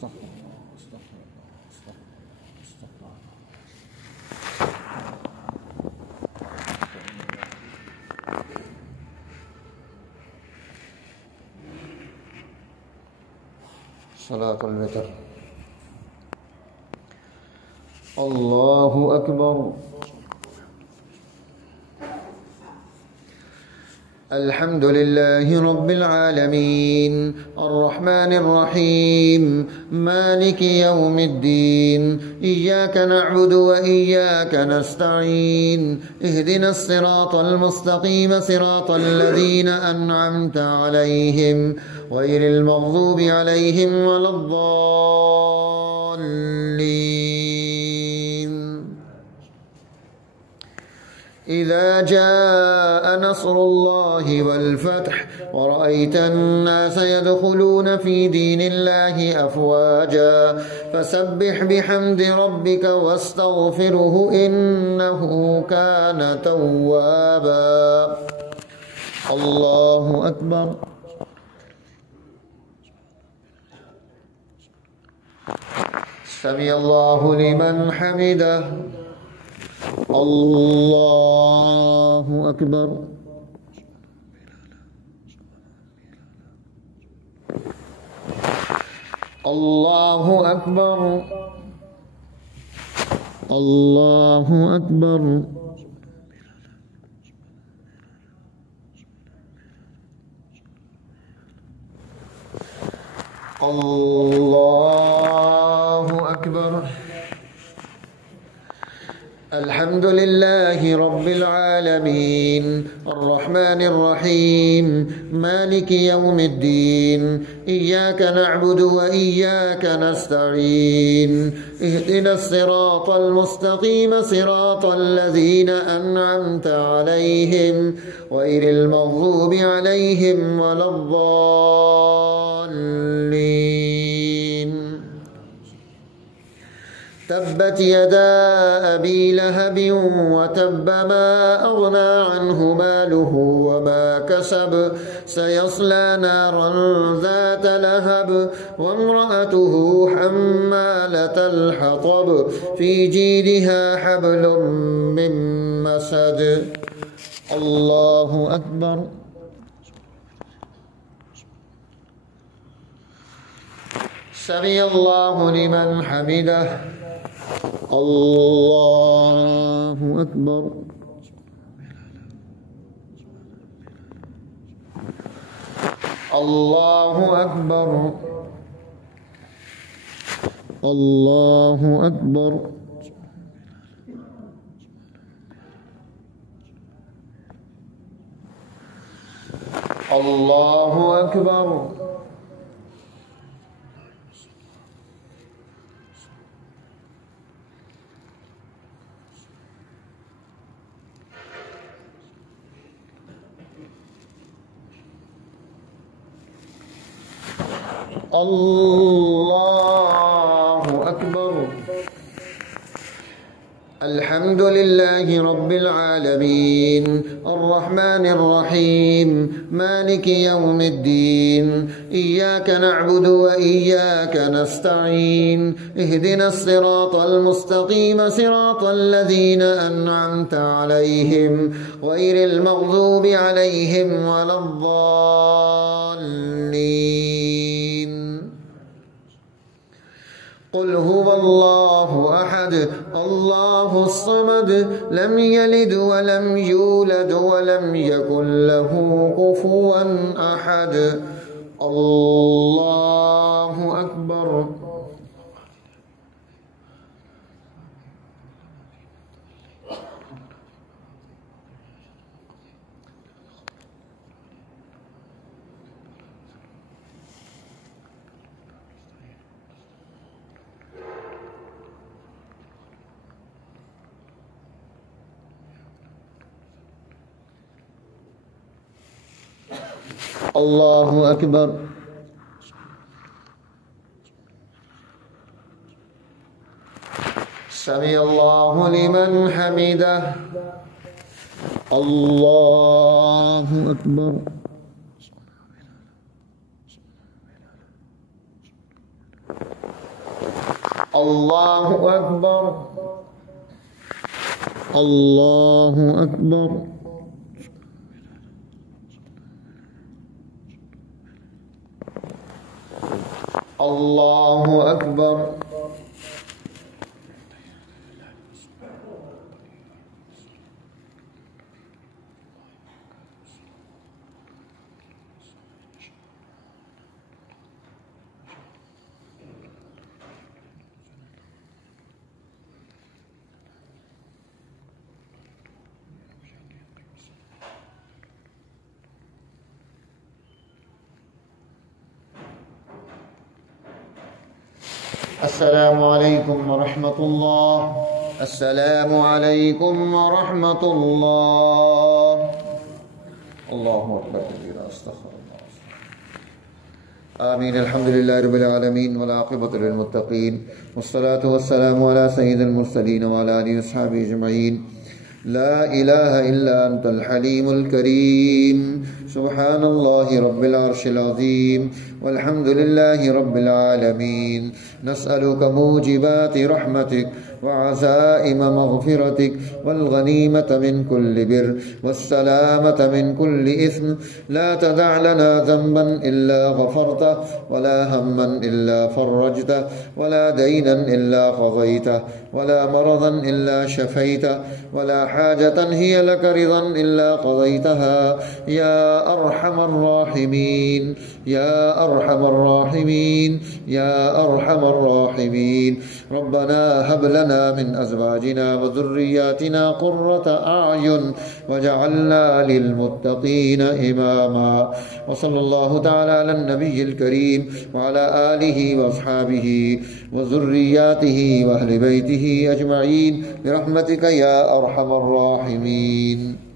صلاة الوتر. الله أكبر. الحمد لله رب العالمين الرحمن الرحيم مالك يوم الدين إياك نعبد وإياك نستعين اهدنا الصراط المستقيم صراط الذين أنعمت عليهم غير المغضوب عليهم ولا الضالين. إذا جاء نصر الله والفتح ورأيت الناس يدخلون في دين الله أفواجا فسبح بحمد ربك واستغفره إنه كان توابا. الله أكبر. سمع الله لمن حمده. الله أكبر. الله أكبر. الله أكبر. الله أكبر. الحمد لله رب العالمين الرحمن الرحيم مالك يوم الدين إياك نعبد وإياك نستعين اهدنا الصراط المستقيم صراط الذين أنعمت عليهم غير المغضوب عليهم ولا الضالين. تبت يدا أبي لهب وتب ما أغنى عنه ماله وما كسب سيصلى نارا ذات لهب وامرأته حمالة الحطب في جيدها حبل من مسد. الله أكبر. سمع الله لمن حمده. الله أكبر. الله أكبر. الله أكبر. الله أكبر. الله أكبر. الحمد لله رب العالمين الرحمن الرحيم مالك يوم الدين إياك نعبد وإياك نستعين اهدنا الصراط المستقيم صراط الذين أنعمت عليهم غير المغضوب عليهم ولا الضالين. قل هو الله أحد الله الصمد لم يلد ولم يولد ولم يكن له كفوا أحد. الله أكبر. الله أكبر. سمع الله لمن حمده. الله أكبر. الله أكبر الله أكبر الله أكبر السلام عليكم ورحمة الله. السلام عليكم ورحمة الله. الله أكبر كبيرا. استغفر الله. آمين. الحمد لله رب العالمين والعاقبة للمتقين والصلاة والسلام على سيد المرسلين وعلى آله وصحبه أجمعين. لا إله إلا أنت الحليم الكريم. سبحان الله رب العرش العظيم والحمد لله رب العالمين. نسألك موجبات رحمتك وعزائم مغفرتك والغنيمة من كل بر والسلامة من كل إثم. لا تدع لنا ذنبا إلا غفرته ولا هما إلا فرجته ولا دينا إلا قضيته ولا مرضا إلا شفيته ولا حاجة هي لك رضا إلا قضيتها يا أرحم الراحمين يا أرحم الراحمين يا أرحم الراحمين. ربنا هب لنا من أزواجنا وذرياتنا قرة أعين وجعلنا للمتقين إماما. وصلى الله تعالى على النبي الكريم وعلى آله وأصحابه وذرياته وأهل بيته أجمعين برحمتك يا أرحم الراحمين.